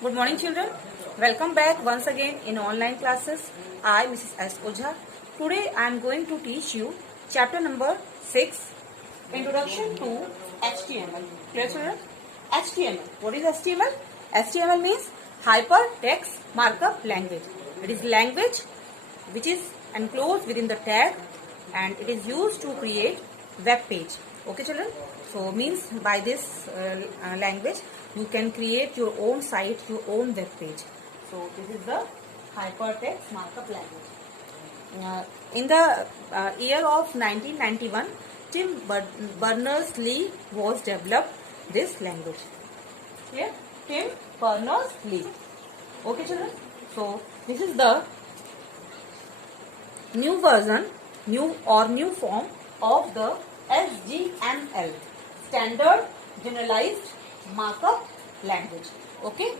Good morning, children. Welcome back once again in online classes. I, Mrs. S. Ojha. Today I am going to teach you chapter number 6, Introduction to HTML. Clear, children? HTML. What is HTML? HTML means Hypertext Markup Language. It is language which is enclosed within the tag and it is used to create web page. Okay, children? So means by this language you can create your own site, your own web page. So this is the hypertext markup language. In the year of 1991, Tim Berners-Lee was developed this language. Here, Tim Berners-Lee. Okay, children. So this is the new version, new form of the SGML, Standard Generalized Markup Language. Okay,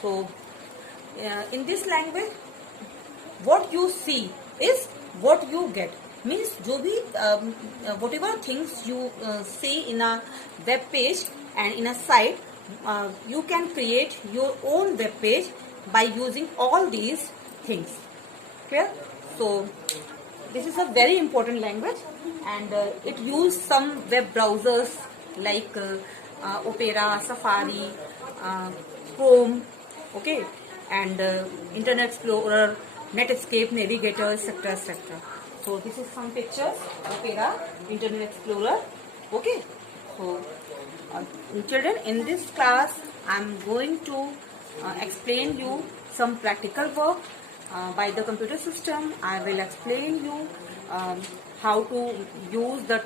so in this language what you see is what you get. Means जो भी whatever things you see in a web page and in a site, you can create your own web page by using all these things. Clear? So this is a very important language and it uses some web browsers like Opera, Safari, Chrome, okay, and Internet Explorer, Netscape, Navigator, etc., etc. So this is some pictures, Opera, Internet Explorer, okay. So children, in this class I am going to explain you some practical work by the computer system. I will explain you how to use the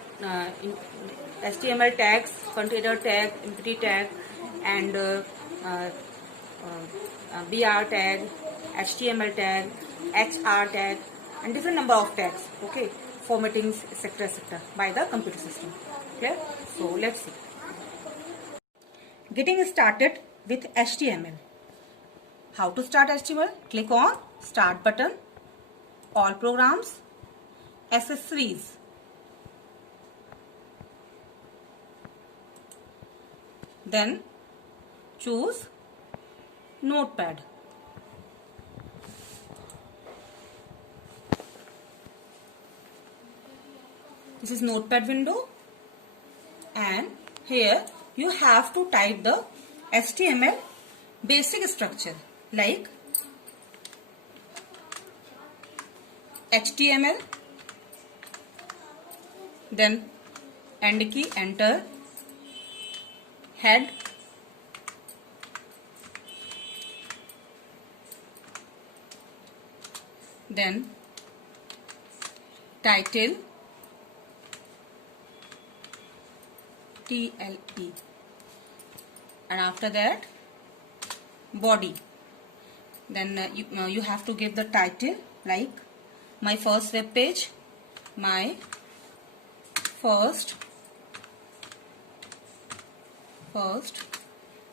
HTML tags, container tag, empty tag, and BR tag, HTML tag, HR tag, and different number of tags. Okay, formattings, etc., etc. by the computer system. Clear? So let's see. Getting started with HTML. How to start HTML? Click on Start button, All Programs, Accessories. Then choose Notepad. This is Notepad window and here you have to type the HTML basic structure like HTML, then end key, enter, head, then title, TLE, and after that body. Then you have to give the title like my first web page, my first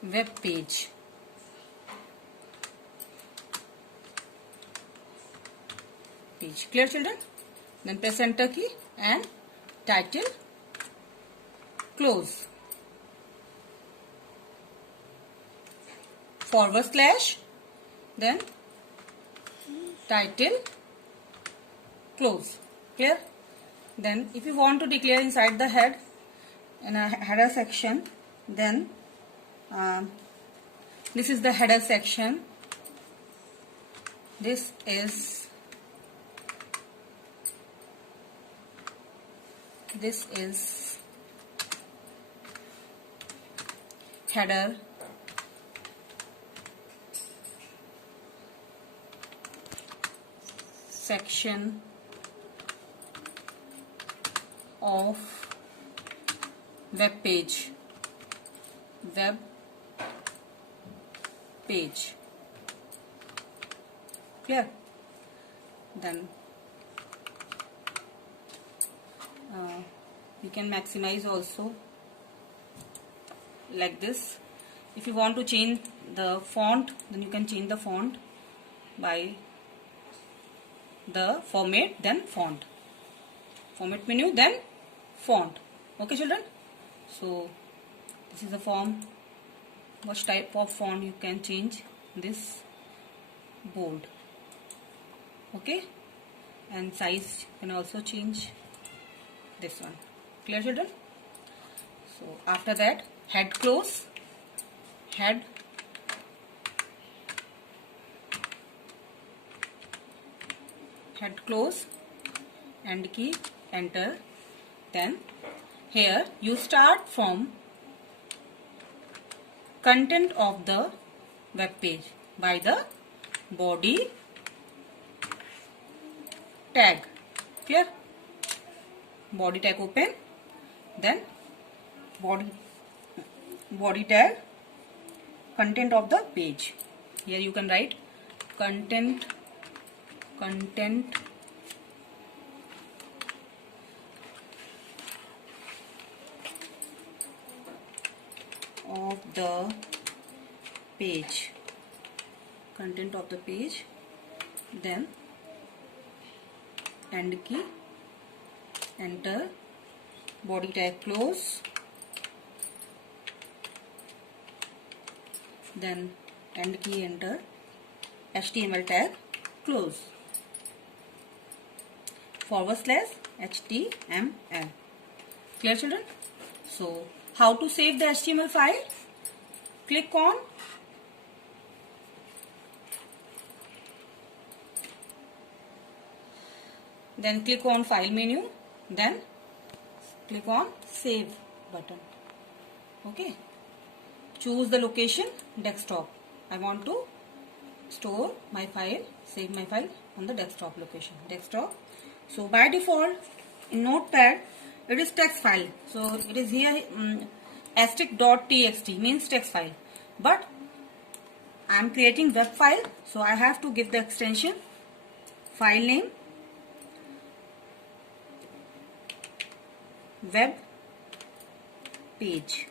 web page. Clear, children? Then press enter key and title, close, /, then title, close. Clear? Then if you want to declare inside the head in a header section, then this is the header section, this is header section of web page. Clear? Then you can maximize also like this. If you want to change the font, then you can change the font by the format, then font, format menu, then font. Okay, children? So this is the form. What type of font you can change? this bold. Okay, and size can also change this one. Clear, children? So after that, head close, head close, and key, enter. Then here you start from content of the web page by the body tag. Clear? Body tag open, then body tag, content of the page. Here you can write content of the page, content of the page, then end key, enter, body tag close, then end key, enter, HTML tag close, /HTML. Clear, children? So how to save the HTML file? Click on file menu, then click on save button. Okay, choose the location, desktop. I want to store my file, save my file on the desktop location, desktop. So by default in Notepad it is text file, so it is here *.txt means text file, but I am creating web file, so I have to give the extension file name web page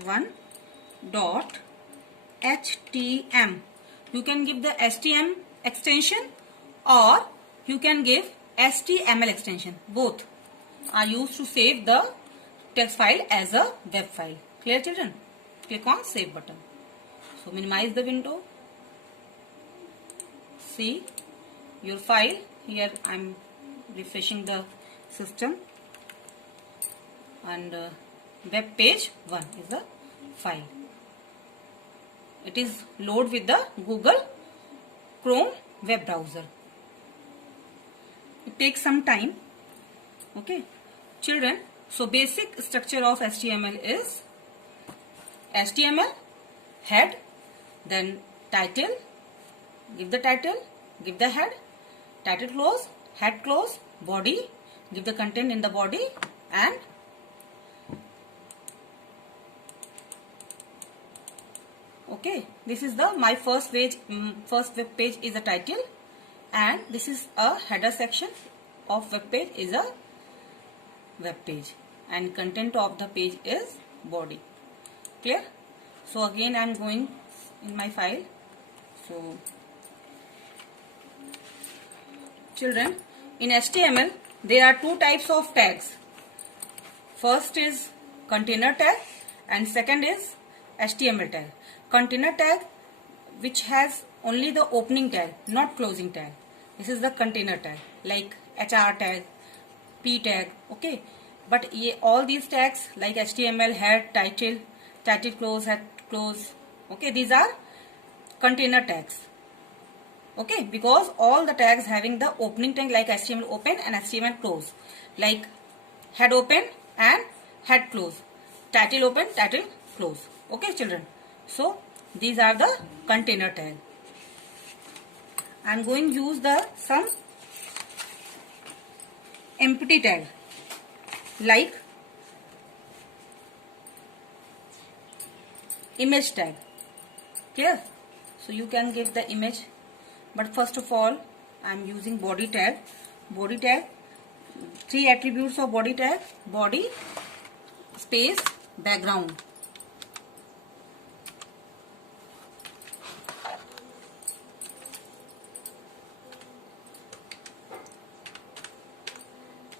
1.htm. You can give the htm extension or you can give html extension. Both are used to save the text file as a web file. Clear, children? Click on save button. So minimize the window. See your file. Here I am refreshing the system, and web page 1 is the file. It is load with the Google Chrome web browser. It takes some time. Okay, children, so basic structure of HTML is HTML, head, then title, give the title, give the head, title close, head close, body, give the content in the body, and okay, this is the my first web page is a title, and this is a header section of web page is a web page, and content of the page is body. Clear? So again I am going in my file. So children, in HTML there are two types of tags. First is container tag and second is HTML tag. Container tag which has only the opening tag, not closing tag. This is the container tag, like HR tag, P tag. Okay, but all these tags like HTML, head, title close, head close. Okay, these are container tags. Okay, because all the tags having the opening tag like HTML open and HTML close, like head open and head close, title open, title close. Okay, children. So these are the container tag. I am going to use some empty tag like image tag. Clear? So you can give the image, but first of all I am using body tag. Body tag, three attributes of body tag: body, space, background.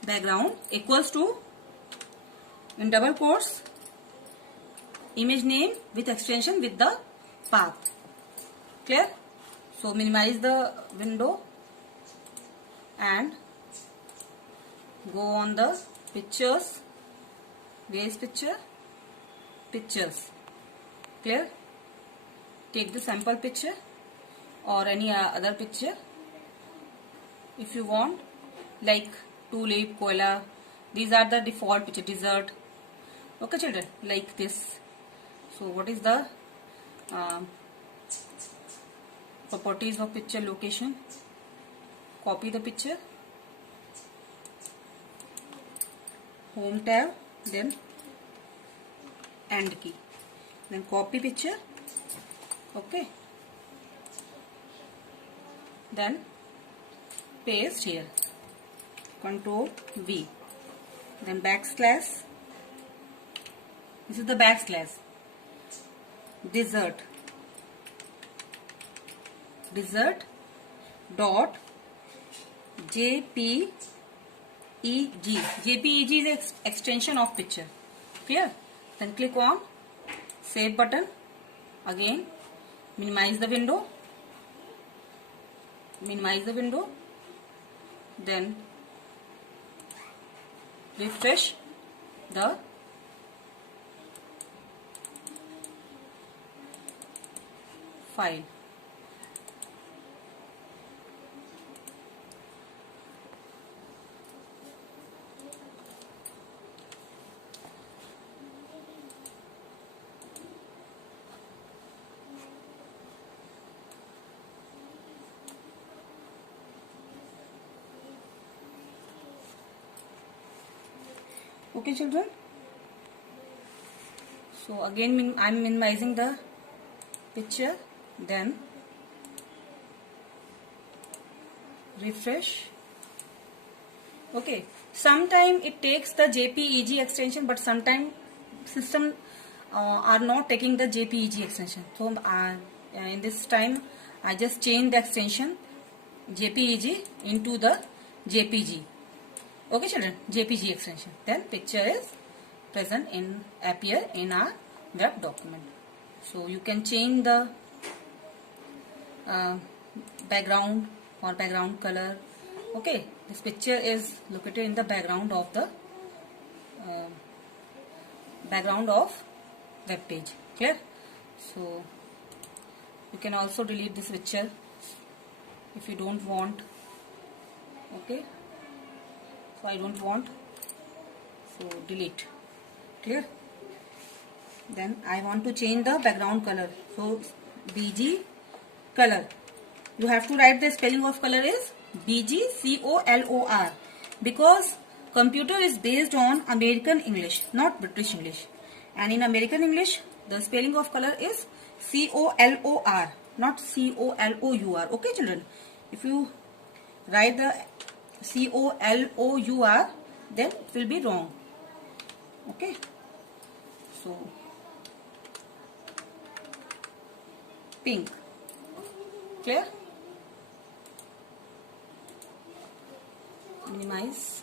Background equals to, in double quotes, image name with extension with the path. Clear? So minimize the window and go on the pictures. Where is picture? Pictures. Clear? Take the sample picture or any other picture if you want, like tulip, koala. These are the default picture. Desert. Okay children, like this. So what is the properties of picture? Location. Copy the picture. Home tab, then end key, then copy picture. Okay, then paste here, Control V, then backslash. This is the backslash. Desert dot JPEG. JPEG is the extension of picture. Clear? Then click on save button. Again minimize the window. Then refresh the file. Okay children, so again I am minimizing the picture, then refresh. Okay, sometime it takes the JPEG extension, but sometime system are not taking the JPEG extension. So in this time I just change the extension JPEG into the JPG. Okay children, JPG extension. Then picture is appear in our web document. So you can change the background or background color. Okay, this picture is located in the background of the web page. Clear? So you can also delete this picture if you don't want. Okay, so I don't want, so delete. Clear? Then I want to change the background color, so BG color. You have to write the spelling of color is BGCOLOR, because computer is based on American English, not British English, and in American English the spelling of color is COLOR, not COLOUR. Okay children, if you write the COLOUR, then it will be wrong. Okay, so pink. Clear? Minimize,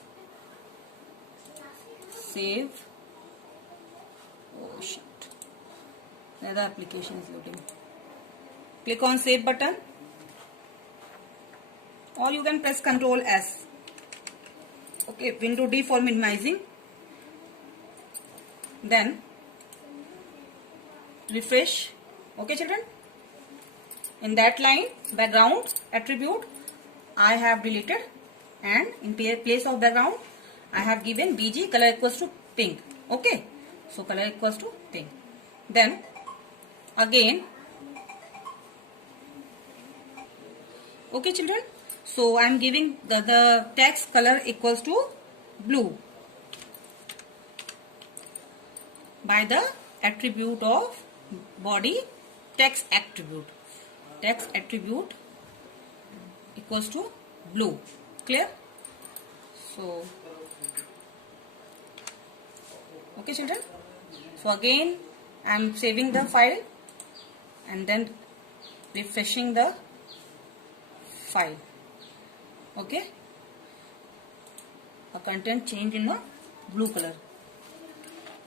save. Oh shit, another application is loading. Click on save button, or you can press Ctrl S. Okay, window D for minimizing. Then refresh. Okay children, in that line background attribute I have deleted, and in place of background I have given BG color equals to pink. Okay, so color equals to pink. Then again, okay children, so I am giving the text color equals to blue by the attribute of body text attribute. Text attribute equals to blue. Clear? So okay children, so again I am saving the file and then refreshing the file. Okay, a content change in a blue color.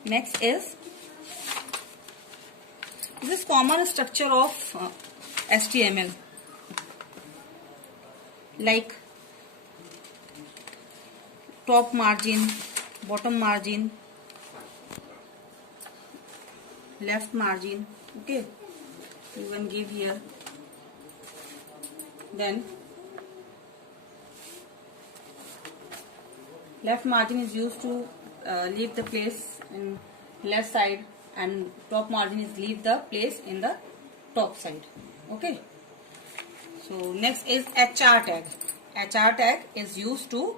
Next is This is common structure of HTML, like top margin, bottom margin, left margin. Okay, you can give here. Then left margin is used to leave the place in left side, and top margin is leave the place in the top side. Okay. So next is HR tag. HR tag is used to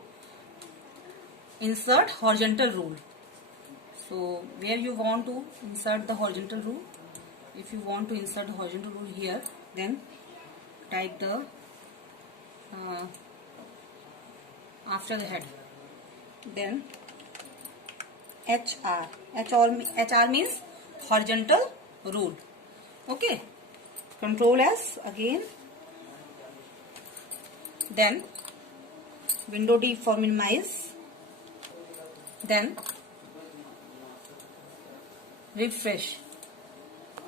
insert horizontal rule. So where you want to insert the horizontal rule, if you want to insert the horizontal rule here, then type the after the head, then HR. HR means horizontal rule. Okay. Control S again. Then window D for minimize. Then refresh.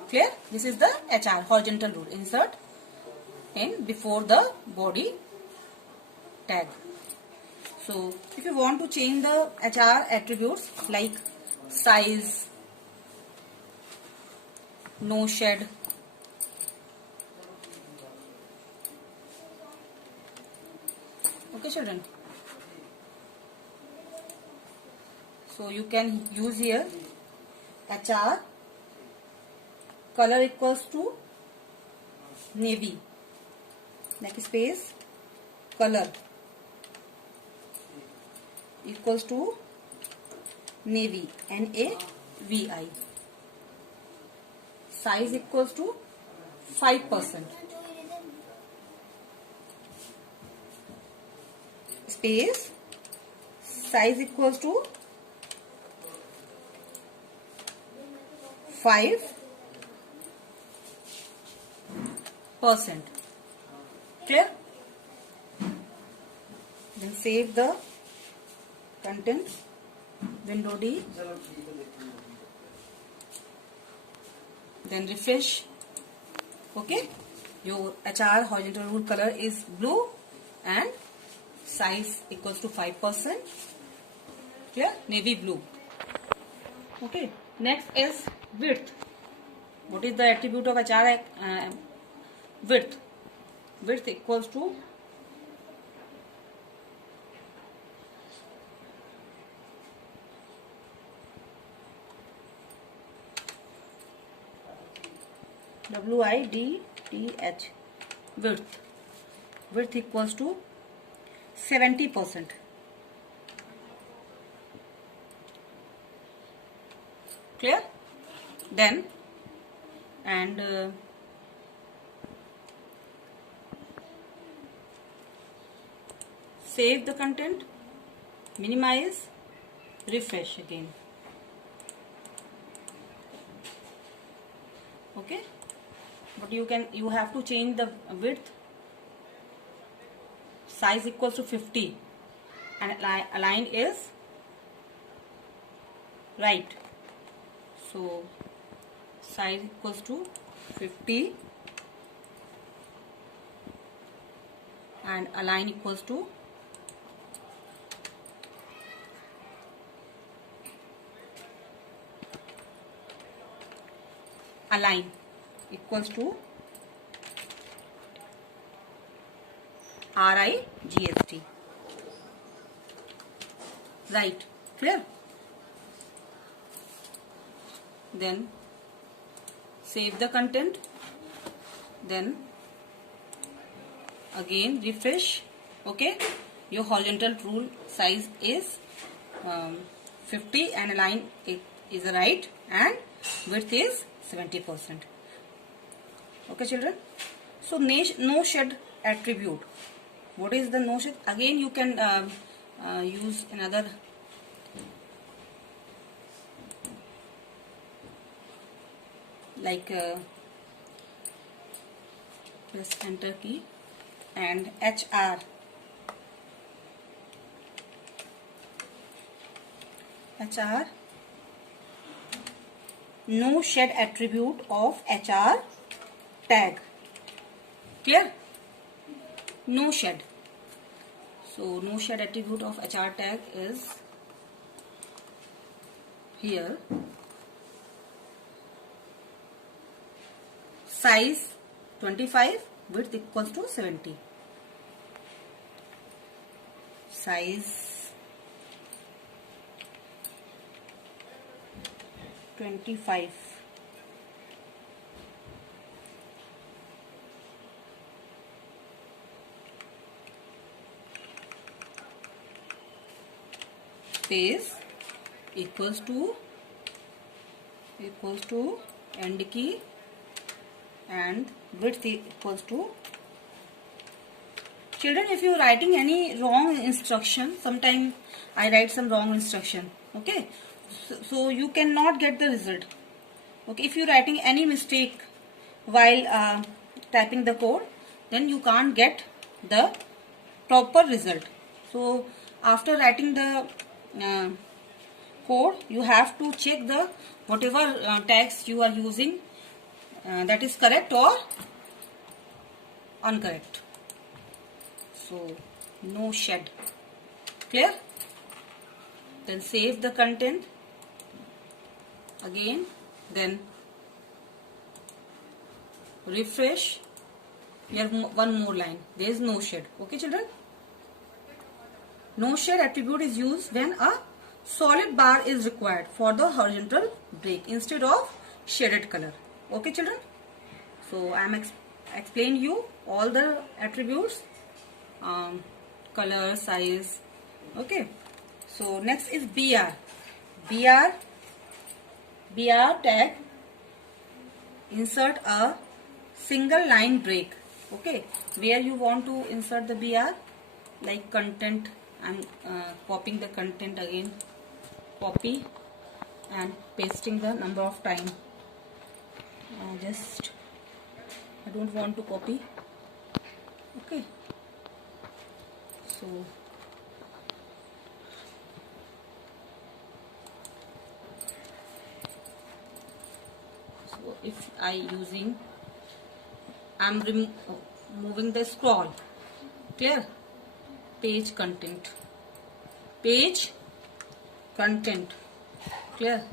Clear? This is the HR horizontal rule. Insert in before the body tag. So if you want to change the HR attributes like size, no shed, okay children, so you can use here HR color equals to navy, like space color equals to navy, NAVI. Size equals to 5%. Space size equals to 5%. Clear? Then save the content, window D, then refresh. Okay, your HR horizontal rule color is blue and size equals to 5%. Clear? Navy blue. Okay, next is width. What is the attribute of HR? Width. Width equals to WIDTH. Width. Width equals to 70%. Clear? Then and save the content, minimize, refresh again. Okay, but you have to change the width. Size equals to 50 and align is right. So size equals to 50 and align equals to align equals to RIGST. Right. Clear? Then save the content, then again refresh. Okay, your horizontal rule size is 50 and align is right and width is 70%. Okay children, so no shed attribute. What is the no shed? Again you can use another like press enter key and HR no shed attribute of HR tag. Clear? No shed. So no shed attribute of HR tag is here. Size 25, width equals to 70. Size 25. Space equals to end key and width equals to. Children, if you are writing any wrong instruction, sometime I write some wrong instruction, okay, so you cannot get the result. Okay, if you are writing any mistake while typing the code, then you can't get the proper result. So after writing the code, you have to check the whatever tags you are using, that is correct or incorrect. So no shed. Clear? Then save the content again, then refresh. Here one more line. There is no shed. Okay, children? No shed attribute is used when a solid bar is required for the horizontal break instead of shaded color. Okay, children? So I am explain you all the attributes, color, size. Okay. So next is BR. BR tag. Insert a single line break. Okay. Where you want to insert the BR? Like content. I'm copying the content again. Copy and pasting the number of time. I don't want to copy. Okay. So if I'm removing the scroll. Clear? Page content. Page content. Clear?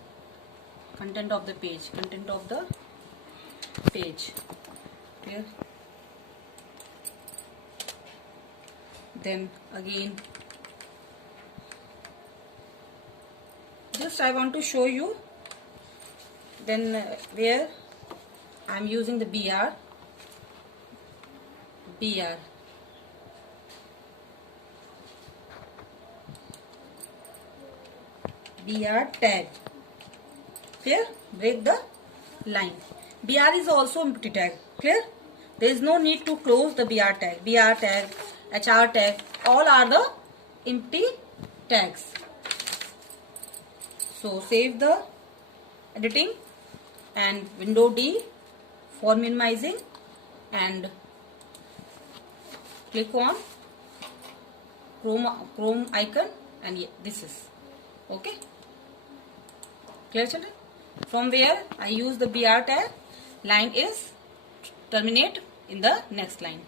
Content of the page. Content of the page. Clear? Then again, just I want to show you. Then where I am using the BR tag. Clear? Break the line. BR is also empty tag. Clear? There is no need to close the BR tag. BR tag, HR tag, all are the empty tags. So save the editing and window D for minimizing and click on Chrome icon, and this is okay. Clear, children? From where I use the BR tag, line is terminate in the next line.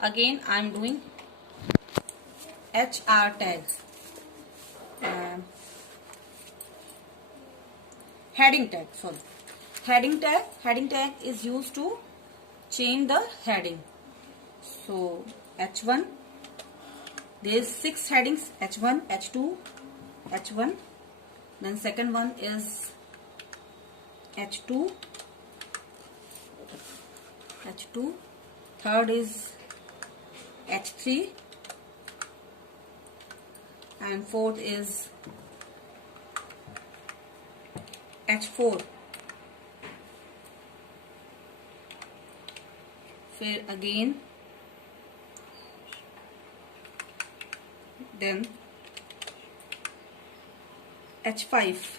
Again I am doing HR tag. Heading tag, sorry. Heading tag is used to change the heading. So H1, there is 6 headings, H1, H2, H1. Then second one is H2. Third is H3. And fourth is H4. फिर again, then H5.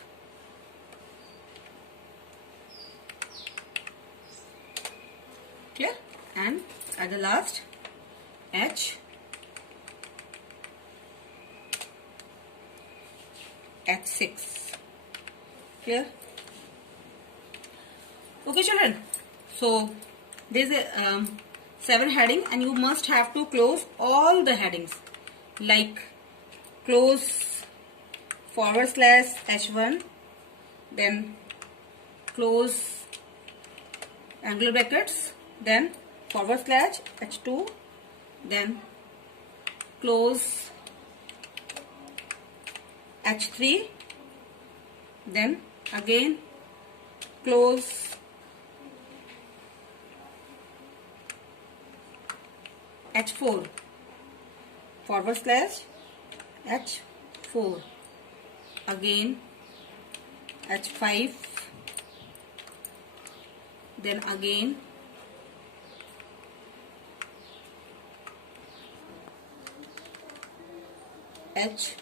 Clear? And at the last H6. Clear? Okay, children. So there's a 7 heading, and you must have to close all the headings, like close /h1, then close angular brackets, then /h2, then close h3, then again close h4, /h4, again h5, then again h6.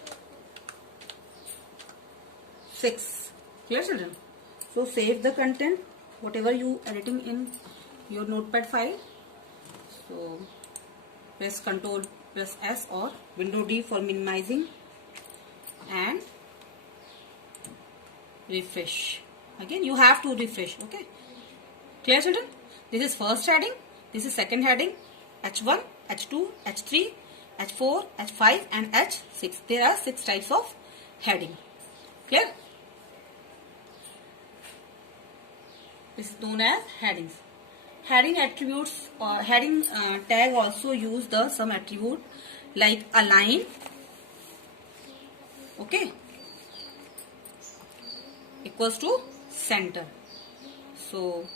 Clear, children? So save the content, whatever you editing in your notepad file. So press Ctrl+S or Window D for minimizing, and refresh. Again you have to refresh. Okay, clear, children? This is first heading, this is second heading, h1, h2, h3, h4, h5 and h6. There are 6 types of heading. Clear? This is known as headings. Heading attributes or heading tag also use the some attribute like align, okay, equals to center. So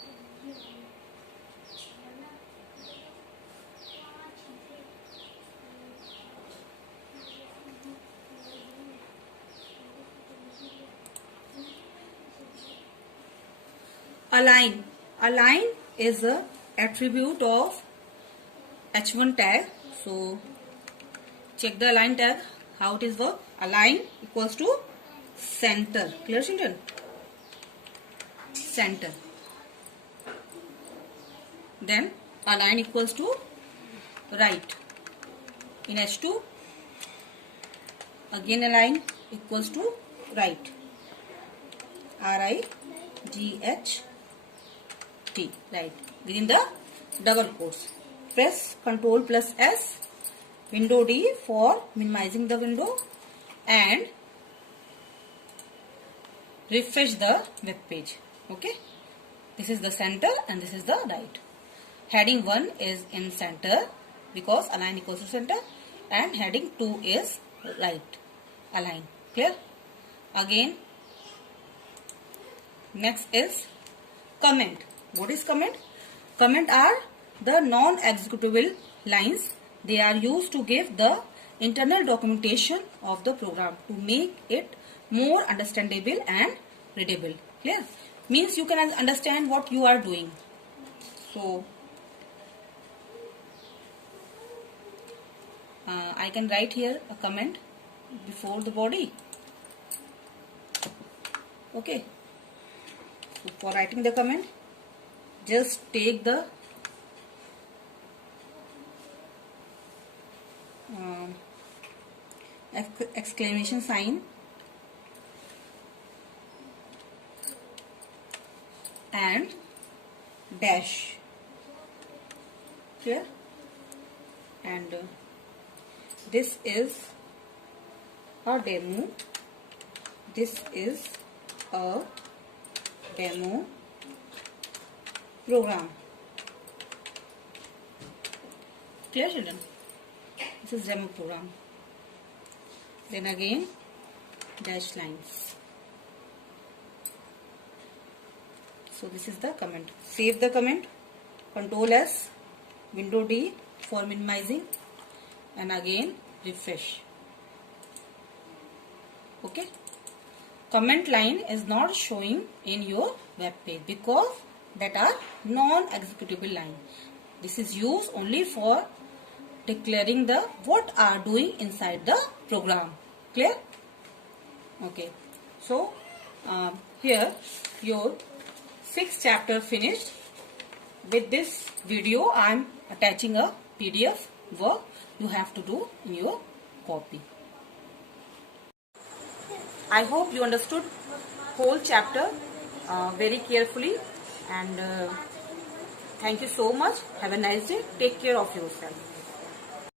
align is a attribute of h1 tag. So check the align tag, how it is work. Align equals to center. Clear, children? Center. Then align equals to right. In h2 again align equals to right. RIGHT, right, within the double quotes. Press Ctrl+S, Window D for minimizing the window, and refresh the web page. Okay, this is the center and this is the right. Heading 1 is in center because align equals to center, and heading 2 is right, align. Clear? Again, next is comment. What is comment? Comment are the non-executable lines. They are used to give the internal documentation of the program to make it more understandable and readable. Clear? Means you can understand what you are doing. So I can write here a comment before the body. Okay. So for writing the comment, just take the exclamation sign and dash. Clear? And this is a demo. This is a demo program. Clear, children? This is demo program. Then again dash lines. So this is the comment. Save the comment. Ctrl+S, Window D for minimizing, and again refresh. Okay. Comment line is not showing in your web page because that are non-executable line. This is used only for declaring the what are doing inside the program. Clear? Okay. So here your 6th chapter finished. With this video I am attaching a PDF work you have to do in your copy. I hope you understood whole chapter very carefully, and thank you so much. Have a nice day. Take care of yourself.